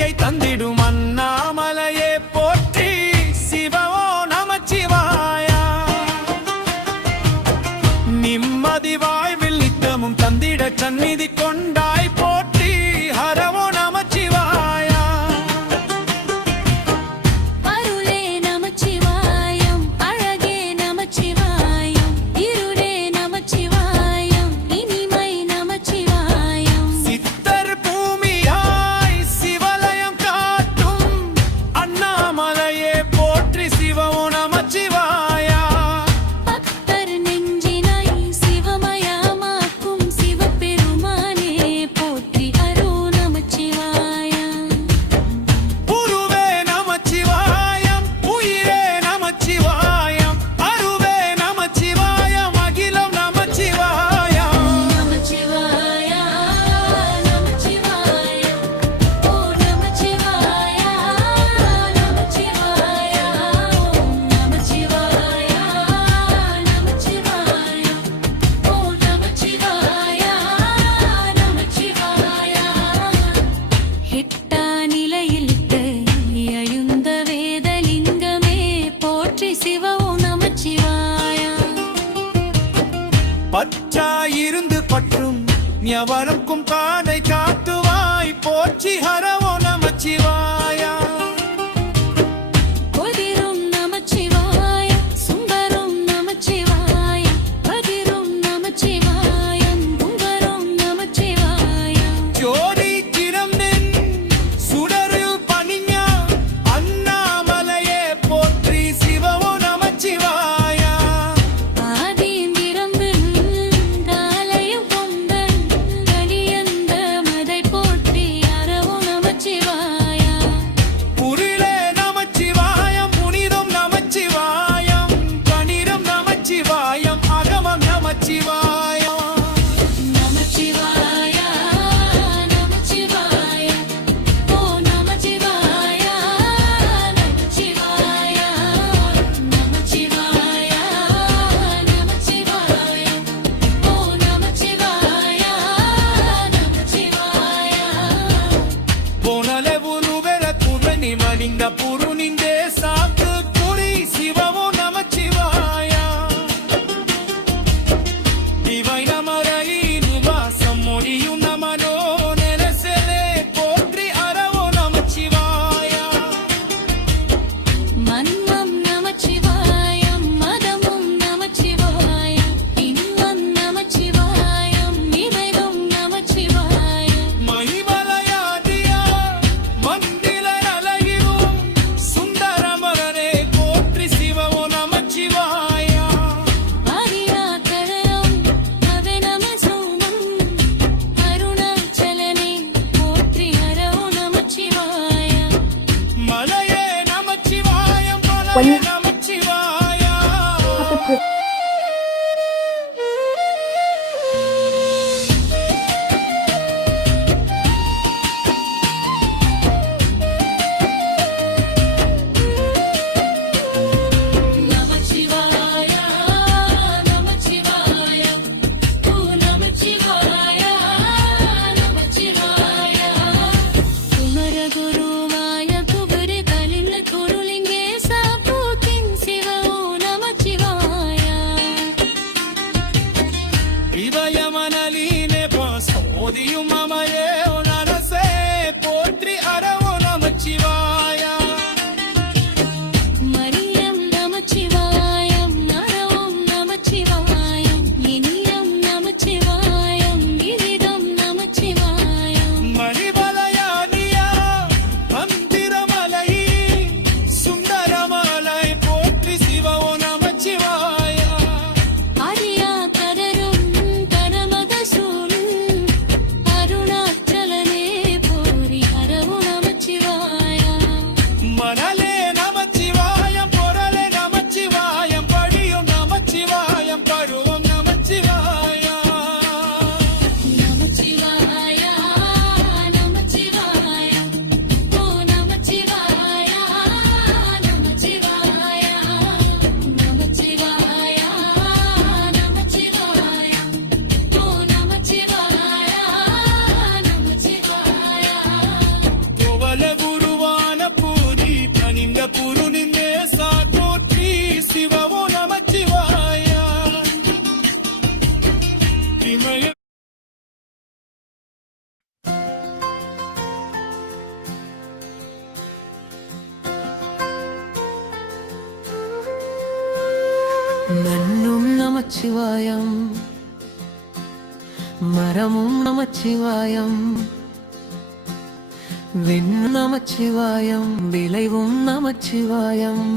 நினைத்தவுடனே தந்திடும் அண்ணா ஞவனக்கும் தானை காட்டுவாய். போற்றி ஹரம் நமச்சிவாயம் விளைவும் நமச்சிவாயம்.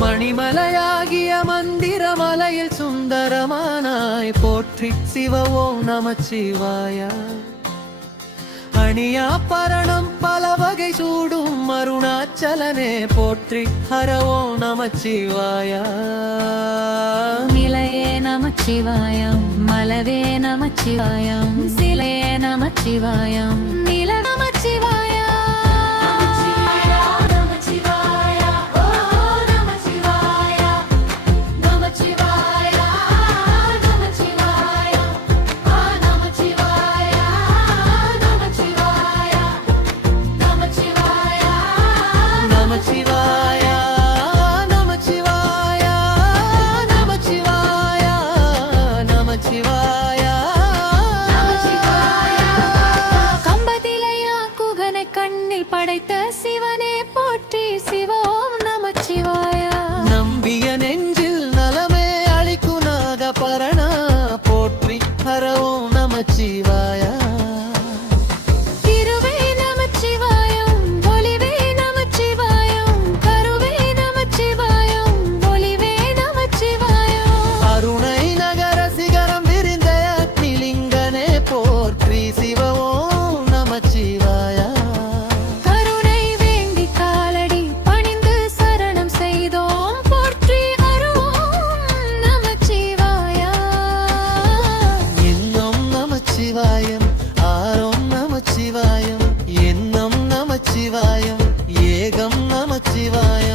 மணிமலையாகிய மந்திரமலையில் சுந்தரமானாய் போற்றி சிவவோம் நமச்சிவாயா. அணியா பரணம் பல வகை சூடும் அருணாச்சலனே போற்றி. ஹரவோ நமச்சிவாயா. நிலையே நமச்சிவாயம் மலவே நமச்சிவாயம் சிலையே நமச்சிவாயம் நில நம நமச்சிவாய शिवाय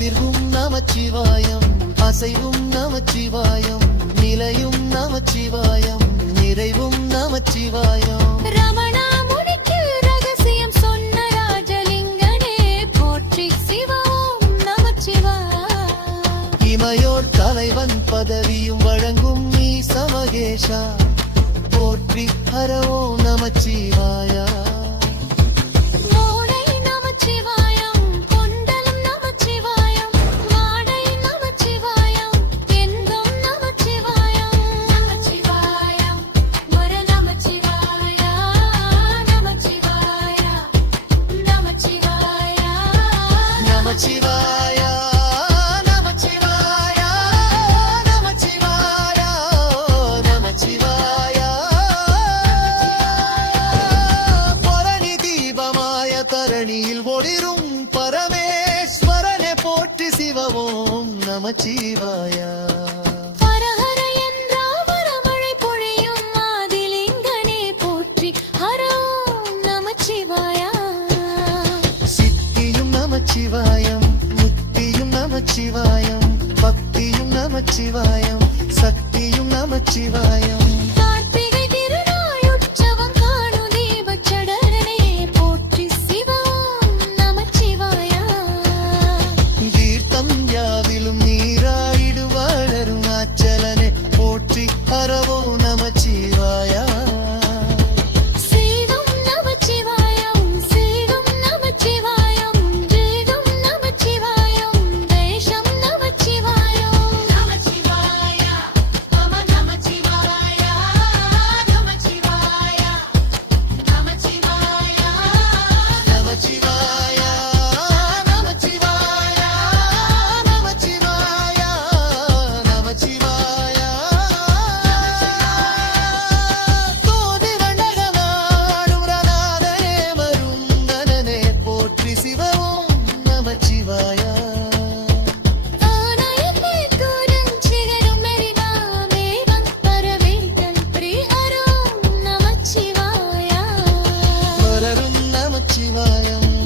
அதிர்வும் நமச்சிவாயம் அசைவும் நமச்சிவாயம் நிலையும் நமச்சிவாயம் நிறைவும் நமச்சிவாயம். ரமணா முடிக்கு ரகசியம் சொன்ன ராஜலிங்கனே போற்றி சிவம் நமச்சிவாய இமையோர் தலைவன் பதவியும் வழங்கும் நீ சமகேஷா போற்றி ஹரோ நமச்சிவாயா. நமச்சிவாயம். முக்தியும் நமச்சிவாயம். பக்தியும் நமச்சிவாயம். சக்தியும் Namachivayam. é um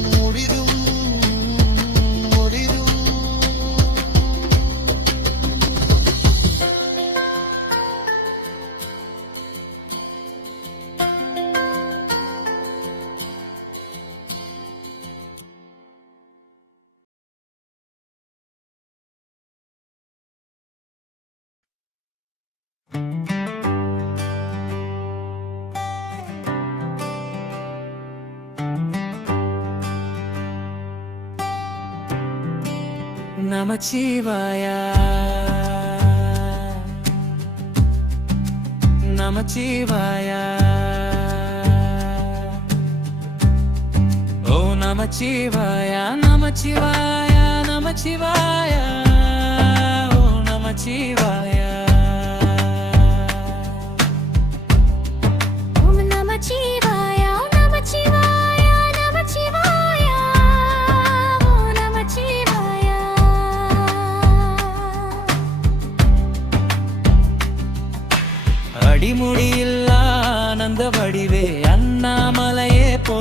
Namachivaya Namachivaya Namachivaya Namachivaya Namachivaya Oh Namachivaya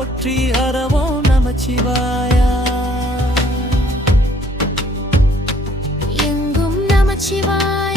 போற்றி அறவோ நமச்சிவாயா. எங்கும் நமச்சிவாயா.